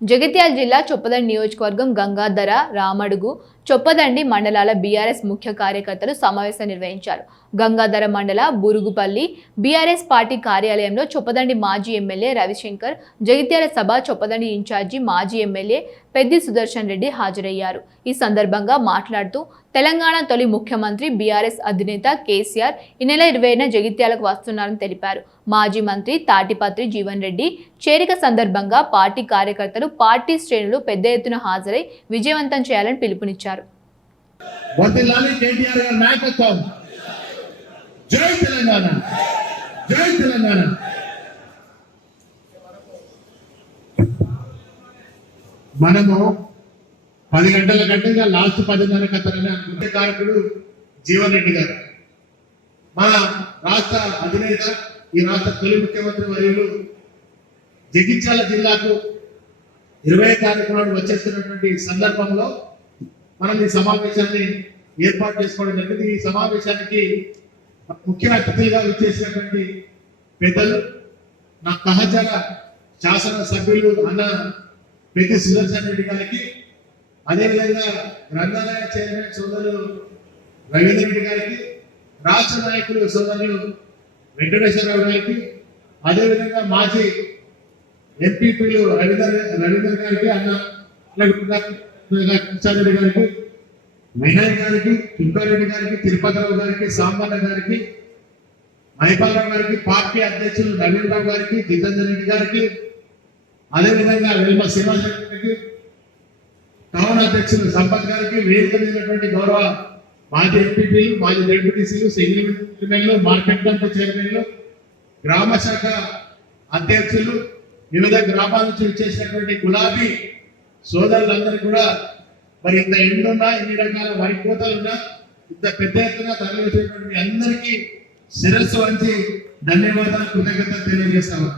జగిత్యాల జిల్లా చొప్పదండి నియోజకవర్గం గంగాధర, రామడుగు, చొప్పదండి మండలాల బీఆర్ఎస్ ముఖ్య కార్యకర్తలు సమావేశం నిర్వహించారు. గంగాధర మండల బురుగుపల్లి బీఆర్ఎస్ పార్టీ కార్యాలయంలో చొప్పదండి మాజీ ఎమ్మెల్యే రవిశంకర్, జగిత్యాల సభ చొప్పదండి ఇన్ఛార్జి మాజీ ఎమ్మెల్యే పెద్ది సుదర్శన్ రెడ్డి హాజరయ్యారు. ఈ సందర్భంగా మాట్లాడుతూ తెలంగాణ తొలి ముఖ్యమంత్రి బీఆర్ఎస్ అధినేత కేసీఆర్ ఈ నెల 20న జగిత్యాలకు వస్తున్నారని తెలిపారు. మాజీ మంత్రి తాటిపత్రి జీవన్ రెడ్డి చేరిక సందర్భంగా పార్టీ కార్యకర్తలు, పార్టీ శ్రేణులు పెద్ద ఎత్తున హాజరై విజయవంతం చేయాలని పిలుపునిచ్చారు. మనము 10 గంటల గంటగా లాస్ట్ 10:30 కథలని అనుకుంటే కారకుడు జీవన్ రెడ్డి గారు, మన రాష్ట్ర అధినేత, ఈ రాష్ట్ర తొలి ముఖ్యమంత్రి వర్యులు జగిత్యాల జిల్లాకు 20 తారీఖు నాడు వచ్చేస్తున్నటువంటి సందర్భంలో మనం ఈ సమావేశాన్ని ఏర్పాటు చేసుకోవడం జరిగింది. ఈ సమావేశానికి ముఖ్య అతిథిగా విచ్చేసినటువంటి పెద్దలు, నా సహచర శాసన సభ్యులు అన్న పెద్ది సుదర్శన్ రెడ్డి గారికి, అదేవిధంగా గ్రంథాలయ చైర్మన్ సోదరులు రవీంద్ర రెడ్డి గారికి, రాష్ట్ర నాయకులు సోదరులు వెంకటేశ్వరరావు గారికి, అదేవిధంగా మాజీ ఎంపీపీలు రవీంద్ర గారికి, అన్న కృష్ణారెడ్డి గారికి, వినయ్ గారికి, తుంకారెడ్డి గారికి, తిరుపతిరావు గారికి, సాంబన్న గారికి, మహిపాలరావు గారికి, పార్టీ అధ్యక్షులు నవీన్రావు గారికి, జితేందర్ రెడ్డి గారికి, అదేవిధంగా వెల్మ శ్రీనివాసరెడ్డి గారికి, టౌన్ అధ్యక్షులు సంపత్ గారికి, వేదిక మీదటువంటి గౌరవ మాజీ ఎంపీపీలు, మాజీ డెప్యూటీసీలు, సింగిల్ చైర్మన్లు, మార్కెట్ కమిటీ చైర్మన్లు, గ్రామ శాఖ అధ్యక్షులు, వివిధ గ్రామాల నుంచి వచ్చేసినటువంటి గులాబీ సోదరులందరూ కూడా, మరి ఇంత ఎండున్నా, ఇన్ని రకాల వరి కోతలున్నా, ఇంత పెద్ద ఎత్తున తరలి వచ్చినటువంటి మీ అందరికీ శిరస్సు వంచి ధన్యవాదాలు, కృతజ్ఞతలు తెలియజేస్తాము.